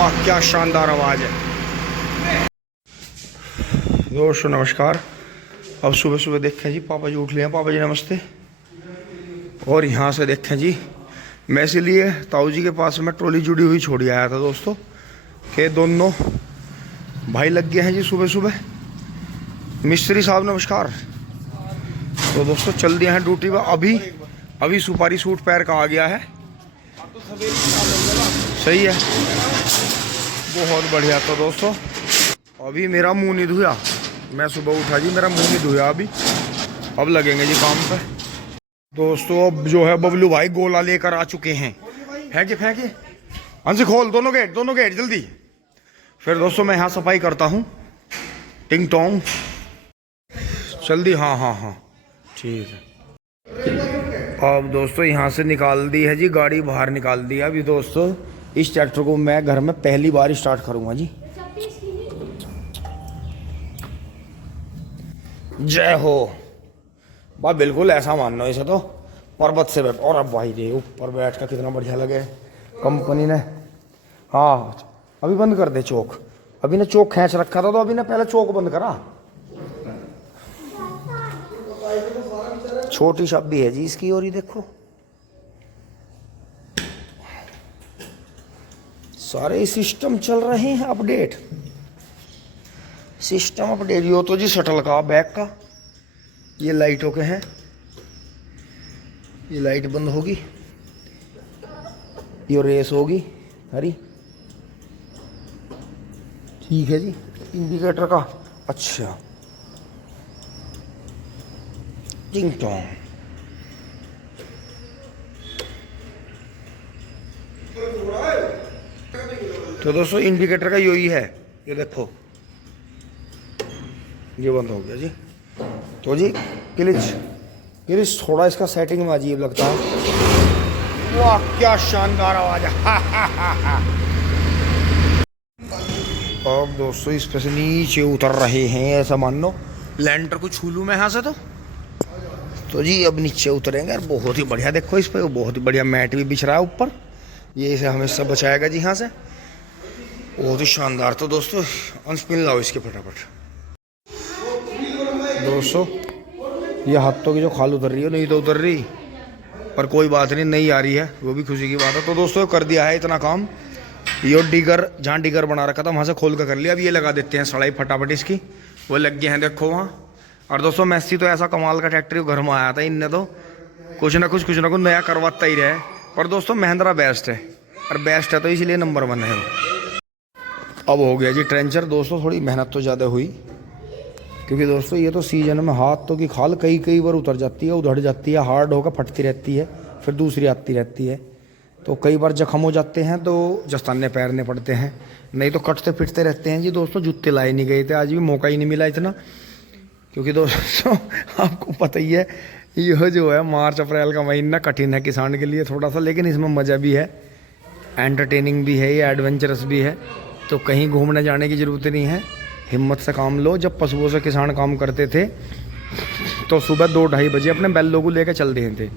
वाह क्या शानदार आवाज़ है। दोस्तों नमस्कार। अब सुबह सुबह देखें जी पापा जी उठ लिए हैं। पापा जी नमस्ते। और यहाँ से देखें जी मैं इसलिए ताऊ जी के पास में ट्रॉली जुड़ी हुई छोड़ी आया था दोस्तों के दोनों भाई लग गए हैं जी सुबह सुबह। मिस्त्री साहब नमस्कार। तो दोस्तों चल दिए हैं ड्यूटी पर। अभी सुपारी सूट पैर का आ गया है। सही है, बहुत बढ़िया। तो दोस्तों अभी मेरा मुंह नहीं धोया, मैं सुबह उठा जी मेरा मुंह नहीं धोया अभी। अब लगेंगे जी काम पे। दोस्तों अब जो है बबलू भाई गोला लेकर आ चुके हैं। फेंके अंश खोल दोनों गेट जल्दी। फिर दोस्तों मैं यहाँ सफाई करता हूँ। टिंग टोंग जल्दी। हाँ ठीक है। अब दोस्तों यहाँ से निकाल दी है जी गाड़ी, बाहर निकाल दी। अभी दोस्तों इस ट्रैक्टर को मैं घर में पहली बार स्टार्ट करूँगा जी। जय हो बा, बिल्कुल ऐसा मानना इसे तो पर्वत से बैठ। और अब भाई रे ऊपर बैठ कर कितना बढ़िया लगे कंपनी ने। हाँ अभी बंद कर दे चौक। अभी ने चौक खींच रखा था तो अभी ने पहले चौक बंद करा। छोटी शॉप भी है जी इसकी। और ये देखो सारे सिस्टम चल रहे हैं अपडेट। System update. यो तो जी शटल का बैक का ये लाइटों के हैं। ये लाइट बंद होगी, ये रेस होगी हरी। ठीक है जी। इंडिकेटर का अच्छा टिंग टोंग। तो दोस्तों इंडिकेटर का यही है, ये देखो ये बंद हो गया जी। तो जी क्लिच थोड़ा इसका सेटिंग में अजीब लगता है। वाह क्या शानदार आवाज है। अब दोस्तों इस पे से नीचे उतर रहे हैं, ऐसा मान लो लैंडर को छू लूं मैं यहाँ से। तो जी अब नीचे उतरेंगे। और बहुत ही बढ़िया देखो इस पे बहुत ही बढ़िया मैट भी बिछ रहा है ऊपर। ये इसे हमेशा बचाएगा जी यहाँ से, बहुत ही शानदार। तो दोस्तों अंश पिन लाओ इसके फटाफट। दोस्तों ये हाथों की जो खाल उतर रही है, नहीं तो उतर रही, पर कोई बात नहीं आ रही है, वो भी खुशी की बात है। तो दोस्तों कर दिया है इतना काम। ये डिगर जहाँ डिगर बना रखा था वहाँ से खोल कर कर लिया। अब ये लगा देते हैं सड़ाई फटाफट इसकी। वो लग गए हैं देखो वहाँ। और दोस्तों मैसी तो ऐसा कमाल का ट्रैक्टर घर में आया था, इनने तो कुछ ना कुछ नया करवाता ही रहे। पर दोस्तों महिंद्रा बेस्ट है, और बेस्ट है तो इसलिए नंबर 1 है। अब हो गया जी ट्रेंचर। दोस्तों थोड़ी मेहनत तो ज़्यादा हुई, क्योंकि दोस्तों ये तो सीजन में हाथों की खाल कई बार उतर जाती है, उधड़ जाती है, हार्ड होकर फटती रहती है, फिर दूसरी आती रहती है। तो कई बार जख्म हो जाते हैं तो जस्ताने पैरने पड़ते हैं, नहीं तो कटते फिटते रहते हैं जी। दोस्तों जूते लाए नहीं गए थे, आज भी मौका ही नहीं मिला इतना, क्योंकि दोस्तों आपको पता ही है यह जो है मार्च अप्रैल का महीना कठिन है किसान के लिए थोड़ा सा, लेकिन इसमें मज़ा भी है, एंटरटेनिंग भी है, ये एडवेंचरस भी है। तो कहीं घूमने जाने की ज़रूरत नहीं है, हिम्मत से काम लो। जब पशुओं से किसान काम करते थे तो सुबह 2-2:30 बजे अपने बैलों को लेकर चल रहे थे।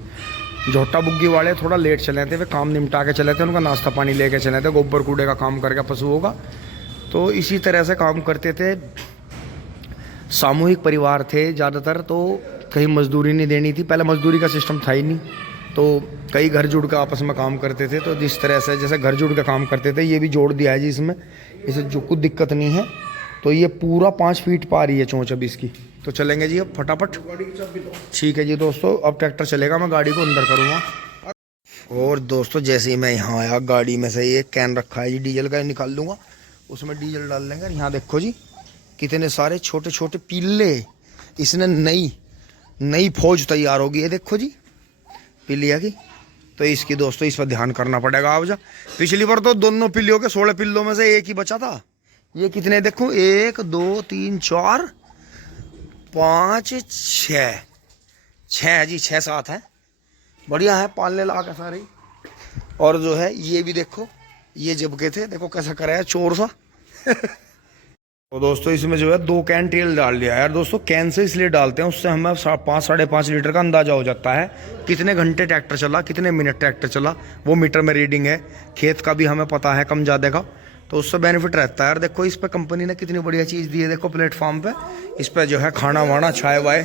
झोटा बुग्गी वाले थोड़ा लेट चले थे, वे काम निपटा के चले थे, उनका नाश्ता पानी लेके चले थे, गोबर कूड़े का काम करके पशुओं का। तो इसी तरह से काम करते थे। सामूहिक परिवार थे ज़्यादातर, तो कहीं मजदूरी नहीं देनी थी। पहले मजदूरी का सिस्टम था ही नहीं, तो कई घर जुड़ कर आपस में काम करते थे। तो जिस तरह से जैसे घर जुड़ कर काम करते थे, ये भी जोड़ दिया है जी इसमें, इसे जो कुछ दिक्कत नहीं है। तो ये पूरा 5 फीट पा रही है चोंच अब इसकी। तो चलेंगे जी अब फटाफट। ठीक है जी दोस्तों, अब ट्रैक्टर चलेगा, मैं गाड़ी को अंदर करूँगा। और दोस्तों जैसे ही मैं यहाँ आया, गाड़ी में से एक कैन रखा है जी डीजल का, निकाल लूँगा, उसमें डीजल डाल लेंगे। यहाँ देखो जी कितने सारे छोटे छोटे पीले, इसने नई फौज तैयार होगी है। देखो जी पिलिया की। तो इसकी दोस्तों इस पर ध्यान करना पड़ेगा। अब जा पिछली बार तो दोनों पिल्लियों के 16 पिल्लों में से एक ही बचा था। ये कितने देखो, 1 2 3 4 5 6 जी, 6-7 है। बढ़िया है, पालने लायक है सारे। और जो है ये भी देखो, ये जब के थे देखो कैसा करा है चोर सा। तो दोस्तों इसमें जो है 2 कैन तेल डाल लिया यार। दोस्तों कैन से इसलिए डालते हैं, उससे हमें 5-5.5 लीटर का अंदाजा हो जाता है कितने घंटे ट्रैक्टर चला, कितने मिनट ट्रैक्टर चला, वो मीटर में रीडिंग है। खेत का भी हमें पता है कम ज़्यादा का। तो उससे बेनिफिट रहता है। यार देखो इस पे कंपनी ने कितनी बढ़िया चीज़ दी है, देखो प्लेटफॉर्म पे इस पे जो है खाना वाना चाय वाय।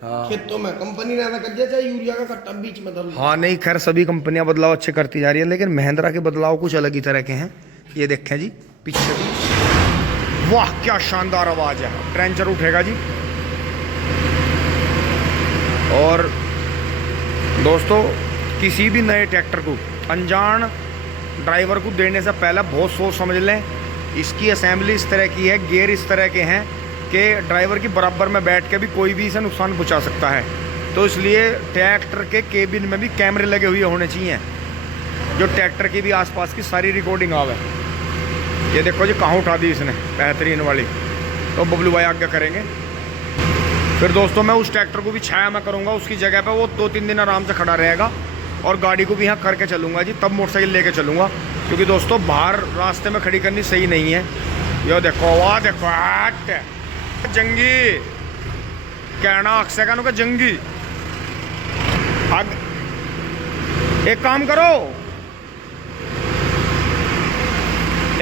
हाँ खेतों में कंपनी ने ऐसा कर दिया, चाहे यूरिया का कट्टा बीच में डाल। हाँ नहीं खैर सभी कंपनियां बदलाव अच्छे करती जा रही है, लेकिन महिंद्रा के बदलाव कुछ अलग ही तरह के हैं। ये देखें जी पीछे, वाह क्या शानदार आवाज है। ट्रेंचर उठेगा जी। और दोस्तों किसी भी नए ट्रैक्टर को अनजान ड्राइवर को देने से पहले बहुत सोच समझ लें। इसकी असेंबली इस तरह की है, गियर इस तरह के हैं कि ड्राइवर की बराबर में बैठ के भी कोई भी इसे नुकसान पहुंचा सकता है। तो इसलिए ट्रैक्टर के केबिन में भी कैमरे लगे हुए होने चाहिए, जो ट्रैक्टर की भी आसपास की सारी रिकॉर्डिंग आवे। ये देखो जी कहाँ उठा दी इसने, बेहतरीन वाली। तो बबलू भाई आगे करेंगे। फिर दोस्तों मैं उस ट्रैक्टर को भी छाया में करूँगा, उसकी जगह पे वो 2-3 दिन आराम से खड़ा रहेगा। और गाड़ी को भी यहाँ करके चलूँगा जी, तब मोटरसाइकिल लेके चलूँगा, क्योंकि दोस्तों बाहर रास्ते में खड़ी करनी सही नहीं है। ये देखो वाह देखो जंगी कहना अक्सर का जंगी। एक काम करो,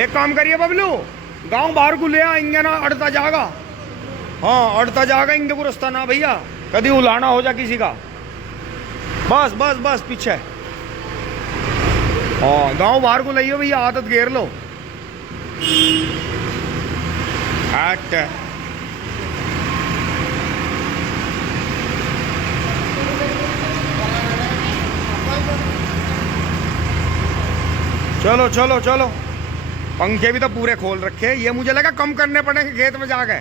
एक काम करिए बबलू, गांव बाहर को ले आएंगे ना, अड़ता जाएगा। हाँ अड़ता जाएगा, इनके को रास्ता ना भैया कभी उलाना हो जा किसी का। बस बस बस पीछे। हाँ गांव बाहर को लाइयो भैया, आदत घेर लो। चलो चलो चलो, पंखे भी तो पूरे खोल रखे। ये मुझे लगा कम करने पड़ेंगे खेत में जाके।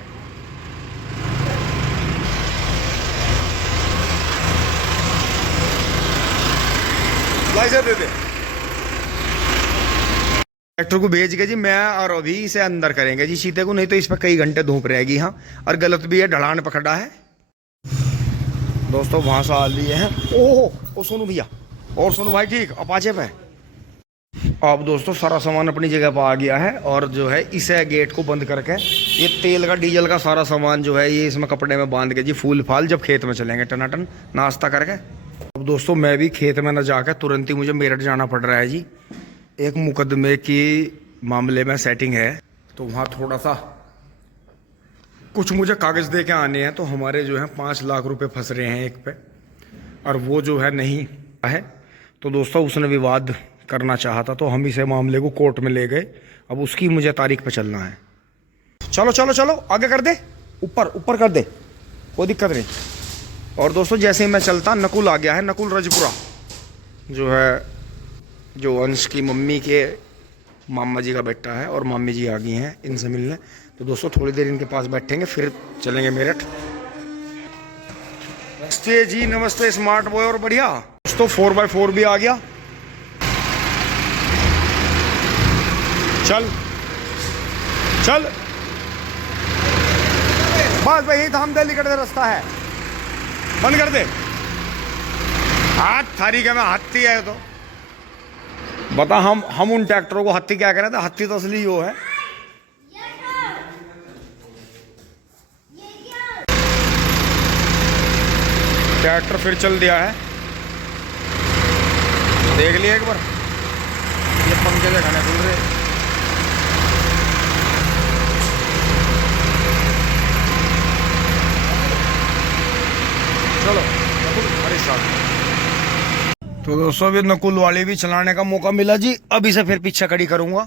लाइसेंस दे दे। ट्रैक्टर को भेज के जी मैं और अभी इसे अंदर करेंगे जी सीते को, नहीं तो इस पर कई घंटे धूप रहेगी। हाँ और गलत भी है, ढलान पकड़ा है दोस्तों। वहां से आ लिए हैं। ओह ओ सोनू भैया और सोनू भाई ठीक अपाचे पे। अब दोस्तों सारा सामान अपनी जगह पर आ गया है, और जो है इसे गेट को बंद करके ये तेल का डीजल का सारा सामान जो है ये इसमें कपड़े में बांध के जी फूल फाल जब खेत में चलेंगे टनाटन नाश्ता करके। अब दोस्तों मैं भी खेत में न जाकर तुरंत ही मुझे मेरठ जाना पड़ रहा है जी, एक मुकदमे की मामले में सेटिंग है। तो वहाँ थोड़ा सा कुछ मुझे कागज़ दे के आने हैं। तो हमारे जो है 5 लाख रुपए फंस रहे हैं एक पे, और वो जो है नहीं है। तो दोस्तों उसने विवाद करना चाहा था, तो हम इसे मामले को कोर्ट में ले गए। अब उसकी मुझे तारीख पे चलना है। चलो चलो चलो आगे कर दे, ऊपर ऊपर कर दे, कोई दिक्कत नहीं। और दोस्तों जैसे ही मैं चलता, नकुल आ गया है, नकुल रजपुरा जो है, जो अंश की मम्मी के मामा जी का बेटा है, और मामी जी आ गई हैं इनसे मिलने। तो दोस्तों थोड़ी देर इनके पास बैठेंगे, फिर चलेंगे मेरठ। नमस्ते जी, नमस्ते स्मार्ट बॉय। और बढ़िया दोस्तों 4x4 भी आ गया। चल चल बस भाई, यही धाम दिल्ली का रास्ता है, बंद कर दे। हाथ थारी के में हाथी है तो बता, हम उन ट्रैक्टरों को हाथी क्या करें? तो हाथी तो असली वो है। ट्रैक्टर फिर चल दिया है, देख लिया एक बार। ये पंखे से खाने खुल रहे। चलो हमारे साथ। तो दोस्तों अभी नकुल वाली भी चलाने का मौका मिला जी, अब इसे फिर पीछे खड़ी करूंगा।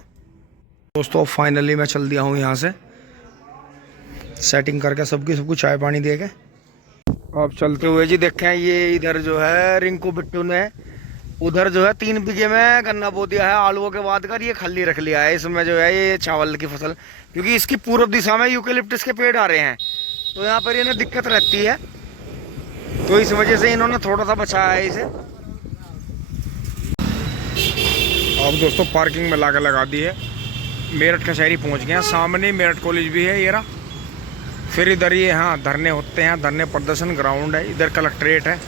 दोस्तों फाइनली मैं चल दिया हूँ यहाँ से, सेटिंग करके सबको चाय पानी दे के। अब चलते हुए जी देखें, ये इधर जो है रिंकू बिट्टू ने उधर जो है 3 बीघे में गन्ना बो दिया है आलूओं के बाद कर, ये खाली रख लिया है। इसमें जो है ये चावल की फसल, क्योंकि इसकी पूर्व दिशा में यूकेलिप्टस के पेड़ आ रहे हैं, तो यहाँ पर इन्हें दिक्कत रहती है। तो इस वजह से इन्होंने थोड़ा सा बचाया है इसे। अब दोस्तों पार्किंग में लगा दी है। मेरठ कचहरी पहुंच गए हैं, सामने मेरठ कॉलेज भी है ये रहा। फिर इधर ये हाँ धरने होते हैं, धरने प्रदर्शन ग्राउंड है, इधर कलेक्ट्रेट है।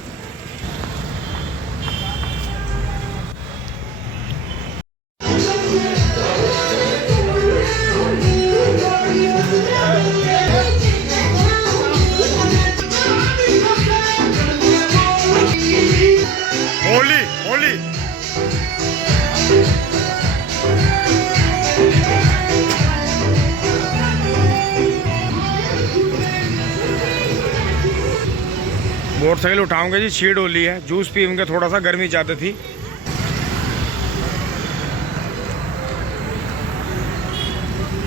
होली होली मोटरसाइकिल उठाऊंगे जी, छीड़ होली है, जूस पीएंगे, थोड़ा सा गर्मी ज़्यादा थी।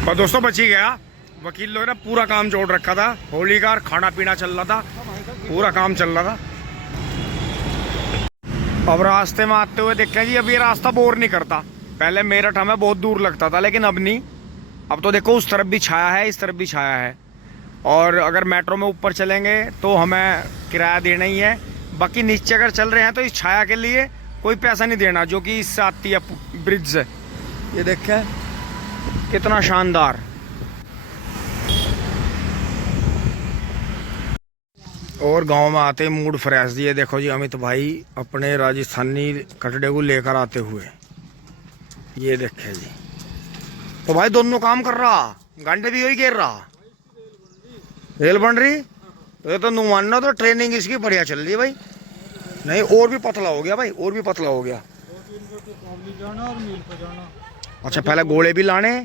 पर दोस्तों बच ही गया, वकील लोग ने पूरा काम जोड़ रखा था, होली का खाना पीना चल रहा था, पूरा काम चल रहा था। अब रास्ते में आते हुए देखें जी, अब ये रास्ता बोर नहीं करता। पहले मेरठ हमें बहुत दूर लगता था, लेकिन अब नहीं। अब तो देखो उस तरफ भी छाया है, इस तरफ भी छाया है। और अगर मेट्रो में ऊपर चलेंगे तो हमें किराया देना ही है। बाकी नीचे अगर चल रहे हैं तो इस छाया के लिए कोई पैसा नहीं देना, जो कि इससे आती है ब्रिज से। ये देखें कितना शानदार। और गांव में आते ही मूड फ्रेश। ये देखो जी अमित भाई अपने राजस्थानी कटड़े को लेकर आते हुए, ये देखे जी। तो भाई दोनों काम कर रहा, घंटे भी वही गिर रहा, रेल बन रही। तो ये तो नुमाना, तो ट्रेनिंग इसकी बढ़िया चल रही है भाई। नहीं और भी पतला हो गया भाई, और भी पतला हो गया। अच्छा पहले घोड़े भी लाने,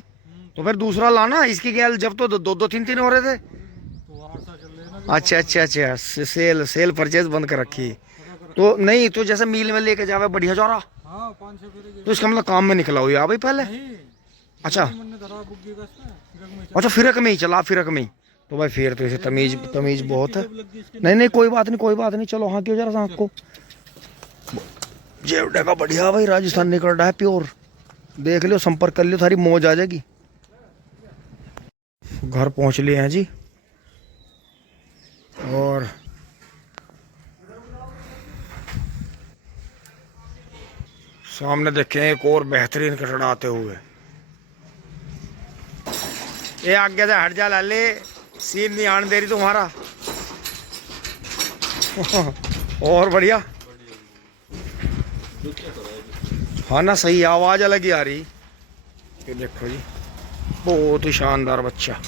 तो फिर दूसरा लाना इसकी गैल, जब तो दो दो तीन तीन हो रहे थे। अच्छा अच्छा अच्छा, सेल परचेज बंद कर रखी। तो नहीं तो जैसे मील में लेके जावे बढ़िया जा रहा, तो इसका मतलब काम में निकला हुआ भाई पहले। अच्छा अच्छा, फिरक में ही चला, फिरक में ही। तो भाई फिर तो इसे तमीज बहुत है। नहीं नहीं कोई बात नहीं, कोई बात नहीं, चलो हाँ क्यों जरा सांख को। जेवड़े का बढ़िया भाई राजस्थान निकल रहा है प्योर। देख लियो, संपर्क कर लियो, थारी मौज आ जाएगी। घर पहुंच लिए हैं जी, और सामने देखें एक और बेहतरीन कटड़ा आते हुए। ये आगे से हट जा लाले, सीन नहीं आने दे रही तुम्हारा। और बढ़िया, हाँ ना, सही आवाज अलग ही आ रही। ये देखो जी बहुत ही शानदार बच्चा।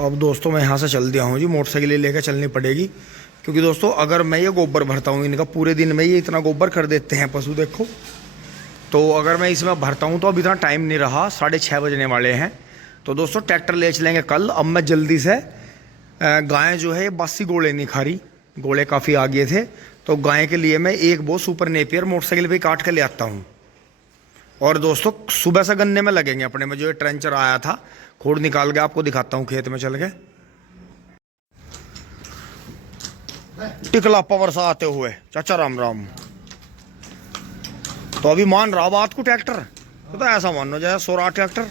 अब दोस्तों मैं यहाँ से चल दिया हूँ जी, मोटरसाइकिल लेकर चलनी पड़ेगी। क्योंकि दोस्तों अगर मैं ये गोबर भरता हूँ, इनका पूरे दिन में ये इतना गोबर कर देते हैं पशु, देखो। तो अगर मैं इसमें भरता हूँ तो अब इतना टाइम नहीं रहा, 6:30 बजने वाले हैं। तो दोस्तों ट्रैक्टर ले चलेंगे कल। अब मैं जल्दी से गाय जो है बासी गोले नहीं खा रही, गोले काफ़ी आ गए थे। तो गाय के लिए मैं एक वो सुपर नेपियर मोटरसाइकिल पे काट के ले आता हूँ। और दोस्तों सुबह से गन्ने में लगेंगे अपने में, जो ये ट्रेंचर आया था, खोड़ निकाल के आपको दिखाता हूँ खेत में चल के। टिकला पावर से आते हुए चाचा राम राम। तो अभी मान रहा बात को ट्रैक्टर, तो ऐसा मानो जैसे 16 ट्रैक्टर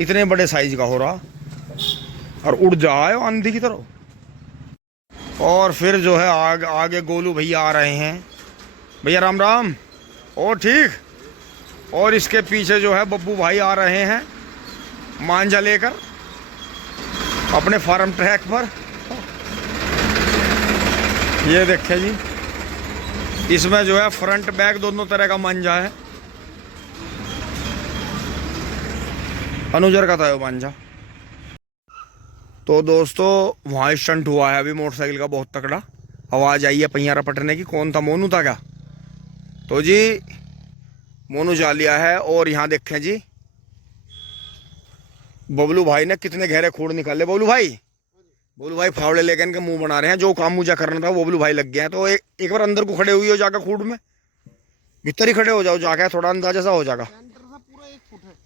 इतने बड़े साइज का हो रहा और उड़ जाए आंधी की तरह। और फिर जो है आगे गोलू भैया आ रहे हैं। भैया राम राम। और ठीक, और इसके पीछे जो है बब्बू भाई आ रहे हैं मांझा लेकर अपने फार्म ट्रैक पर। ये देखें जी, इसमें जो है फ्रंट बैक दोनों तरह का मांझा है। अनुजर का था वो मांझा। तो दोस्तों वहाँ स्टंट हुआ है अभी मोटरसाइकिल का बहुत तगड़ा, आवाज़ आई है पहिया रपटने की। कौन था, मोनू था क्या? तो जी मोनू जा लिया है। और यहाँ देखें जी बबलू भाई ने कितने गहरे खूड़ निकाले। बबलू भाई फावड़े लेकर इनके मुंह बना रहे हैं। जो काम मुझे करना था बबलू भाई लग गया है। तो एक बार अंदर को खड़े हुई हो जाकर खूड़ में, भीतर ही खड़े हो जाओ जाकर, थोड़ा अंदाजा सा हो जाएगा।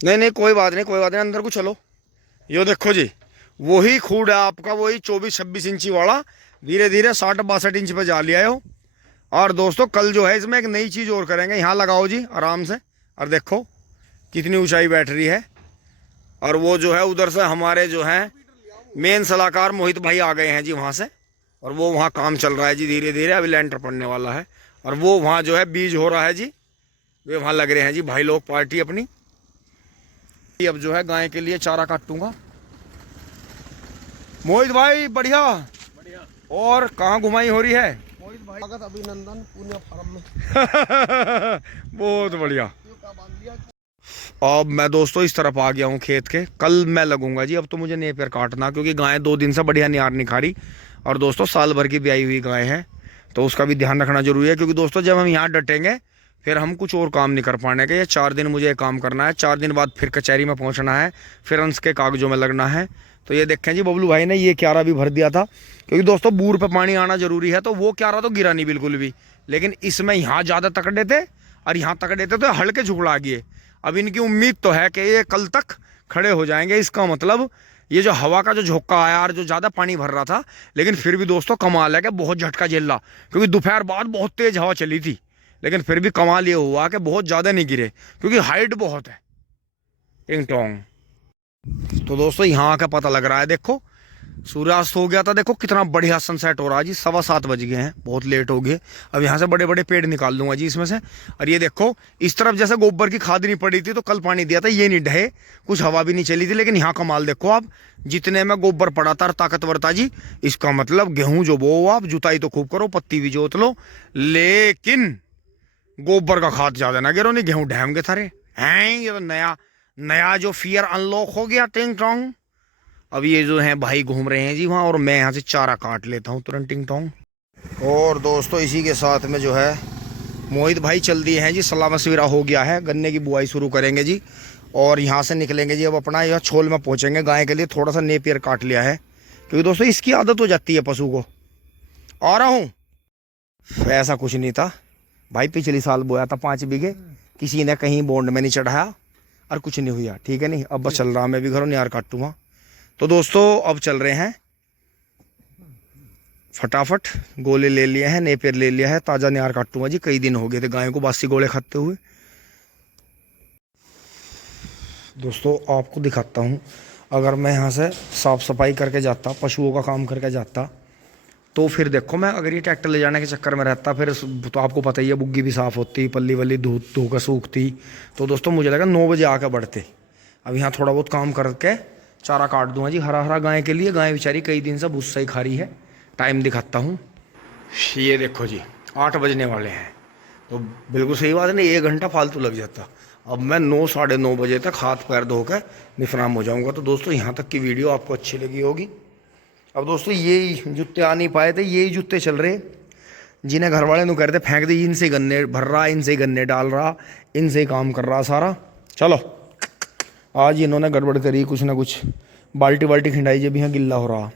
नहीं कोई बात नहीं, अंदर को चलो। यो देखो जी वही खूड़ है आपका, वही 24-26 इंची वाला, धीरे धीरे 60-62 इंच पे जा लिया हो। और दोस्तों कल जो है इसमें एक नई चीज़ और करेंगे। यहाँ लगाओ जी आराम से, और देखो कितनी ऊंचाई बैठ रही है। और वो जो है उधर से हमारे जो है मेन सलाहकार मोहित भाई आ गए हैं जी वहाँ से। और वो वहाँ काम चल रहा है जी धीरे धीरे, अभी लेंटर पड़ने वाला है। और वो वहाँ जो है बीज हो रहा है जी, वे वहाँ लग रहे हैं जी भाई लोग पार्टी अपनी। अब जो है गाय के लिए चारा काटूंगा। मोहित भाई बढ़िया। और कहाँ घुमाई हो रही है? मोहित भाई अभिनंदन पुणे फार्म में। बहुत बढ़िया। अब मैं दोस्तों इस तरफ आ गया हूँ खेत के। कल मैं लगूंगा जी, अब तो मुझे नेपियर काटना, क्योंकि गाय 2 दिन से बढ़िया नियार नहीं खा रही। और दोस्तों साल भर की ब्याई हुई गाय है, तो उसका भी ध्यान रखना जरूरी है। क्योंकि दोस्तों जब हम यहाँ डटेंगे फिर हम कुछ और काम नहीं कर पाने के। ये 4 दिन मुझे काम करना है, 4 दिन बाद फिर कचहरी में पहुँचना है, फिर अंश के कागजों में लगना है। तो ये देखें जी बबलू भाई ने ये क्यारा भी भर दिया था, क्योंकि दोस्तों बूर पे पानी आना जरूरी है। तो वो क्यारा तो गिरा नहीं बिल्कुल भी, लेकिन इसमें यहाँ ज़्यादा तकड़े थे और यहाँ तकड़े थे तो हल्के झुकड़ा गए। अब इनकी उम्मीद तो है कि ये कल तक खड़े हो जाएंगे। इसका मतलब ये जो हवा का जो झोंका आया और जो ज़्यादा पानी भर रहा था, लेकिन फिर भी दोस्तों कमाल है कि बहुत झटका झेला, क्योंकि दोपहर बाद बहुत तेज़ हवा चली थी, लेकिन फिर भी कमाल ये हुआ कि बहुत ज़्यादा नहीं गिरे, क्योंकि हाइट बहुत है टिंग टोंग। तो दोस्तों यहाँ आकर पता लग रहा है, देखो सूर्यास्त हो गया था, देखो कितना बढ़िया सनसेट हो रहा है जी। 7:15 बज गए हैं, बहुत लेट हो गए। अब यहाँ से बड़े बड़े पेड़ निकाल दूंगा जी इसमें से। और ये देखो इस तरफ जैसे गोबर की खाद नहीं पड़ी थी तो कल पानी दिया था, ये नहीं ढहे, कुछ हवा भी नहीं चली थी, लेकिन यहाँ कमाल देखो आप, जितने में गोबर पड़ा था ताकतवर था जी। इसका मतलब गेहूं जो बो आप जुताई तो खूब करो, पत्ती भी जोत लो, लेकिन गोबर का खाद ज्यादा ना गिरो, नहीं गेहूं ढहम के थारे हैं। ये तो नया नया जो फियर अनलॉक हो गया टिंग टोंग। अब ये जो है भाई घूम रहे हैं जी वहाँ, और मैं यहाँ से चारा काट लेता हूँ तुरंत टिंग टोंग। और दोस्तों इसी के साथ में जो है मोहित भाई चल दिए हैं जी, सलाह मशविरा हो गया है, गन्ने की बुआई शुरू करेंगे जी। और यहाँ से निकलेंगे जी अब अपना यह छोल में पहुँचेंगे। गाय के लिए थोड़ा सा नेपियर काट लिया है, क्योंकि दोस्तों इसकी आदत हो जाती है पशु को। आ रहा हूँ। ऐसा कुछ नहीं था भाई, पिछले साल बोया था 5 बीघे, किसी ने कहीं बॉन्ड में नहीं चढ़ाया और कुछ नहीं हुआ, ठीक है नहीं। अब बस चल रहा, मैं भी घरों नियार काटूंगा। तो दोस्तों अब चल रहे हैं फटाफट, गोले ले लिए हैं, नेपियर ले लिया है, ताज़ा नियार काटूंगा जी। कई दिन हो गए थे गायों को बासी गोले खाते हुए। दोस्तों आपको दिखाता हूँ, अगर मैं यहाँ से साफ सफाई करके जाता, पशुओं का काम करके जाता, तो फिर देखो मैं अगर ये ट्रैक्टर ले जाने के चक्कर में रहता, फिर तो आपको पता ही है बुग्गी भी साफ़ होती, पल्ली वल्ली धो कर सूखती। तो दोस्तों मुझे लगा 9 बजे आकर बढ़ते। अब यहाँ थोड़ा बहुत काम करके चारा काट दूंगा जी, हरा हरा गाय के लिए। गाय बेचारी कई दिन से भूसा ही खा रही है। टाइम दिखाता हूँ, ये देखो जी 8 बजने वाले हैं। तो बिल्कुल सही बात है, नहीं 1 घंटा फालतू लग जाता। अब मैं 9 साढ़े 9 बजे तक हाथ पैर धोकर विश्राम हो जाऊँगा। तो दोस्तों यहाँ तक की वीडियो आपको अच्छी लगी होगी। अब दोस्तों यही जूते आ नहीं पाए थे, यही जूते चल रहे, जिन्हें घर वाले नु कहते फेंक दे, इनसे गन्ने भर रहा, इनसे गन्ने डाल रहा, इनसे ही काम कर रहा सारा। चलो आज इन्होंने गड़बड़ करी, कुछ ना कुछ बाल्टी बाल्टी खिंडाई, जब यहाँ गिल्ला हो रहा।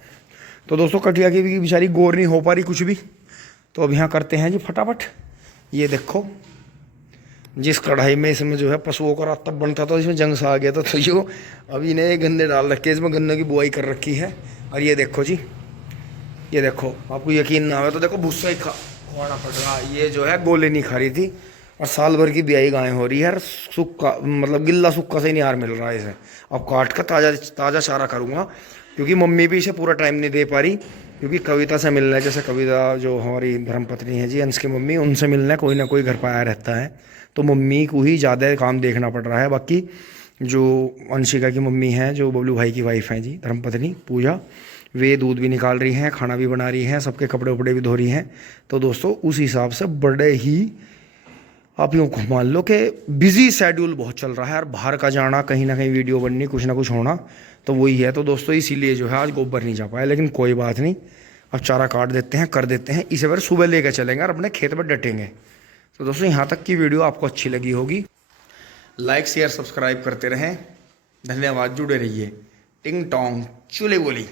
तो दोस्तों कटिया की भी बेचारी गौर नहीं हो पा रही कुछ भी। तो अब यहाँ करते हैं जी फटाफट। ये देखो जिस कढ़ाई में इसमें जो है पशुओं का रात तब बनता था, इसमें जंग सा आ गया था, तो यो अभी इन्हें गन्ने डाल रखे, इसमें गन्ने की बुआई कर रखी है। और ये देखो जी, ये देखो, आपको यकीन ना हो तो देखो भूसा ही खाना पड़ रहा। ये जो है गोले नहीं खा रही थी, और साल भर की ब्याई गाय हो रही है यार, सूखा मतलब गिल्ला सूखा से नहीं यार मिल रहा है इसे। अब काट कर ताज़ा चारा करूँगा, क्योंकि मम्मी भी इसे पूरा टाइम नहीं दे पा रही, क्योंकि कविता से मिलना है। जैसे कविता जो हमारी धर्मपत्नी है जी, अंश की मम्मी, उनसे मिलना है, कोई ना कोई घर पर आया रहता है, तो मम्मी को ही ज़्यादा काम देखना पड़ रहा है। बाकी जो अंशिका की मम्मी है, जो बबलू भाई की वाइफ हैं जी धर्मपत्नी पूजा, वे दूध भी निकाल रही हैं, खाना भी बना रही हैं, सबके कपड़े उपड़े भी धो रही हैं। तो दोस्तों उस हिसाब से बड़े ही आप यूँ मान लो कि बिजी शेड्यूल बहुत चल रहा है, और बाहर का जाना, कहीं ना कहीं वीडियो बननी, कुछ ना कुछ होना, तो वही है। तो दोस्तों इसीलिए जो है आज गोबर नहीं जा पाया, लेकिन कोई बात नहीं, अब चारा काट देते हैं, कर देते हैं, इसे फिर सुबह लेकर चलेंगे और अपने खेत में डटेंगे। तो दोस्तों यहाँ तक की वीडियो आपको अच्छी लगी होगी, लाइक शेयर सब्सक्राइब करते रहें। धन्यवाद, जुड़े रहिए। टिंग टोंग चुले बोली।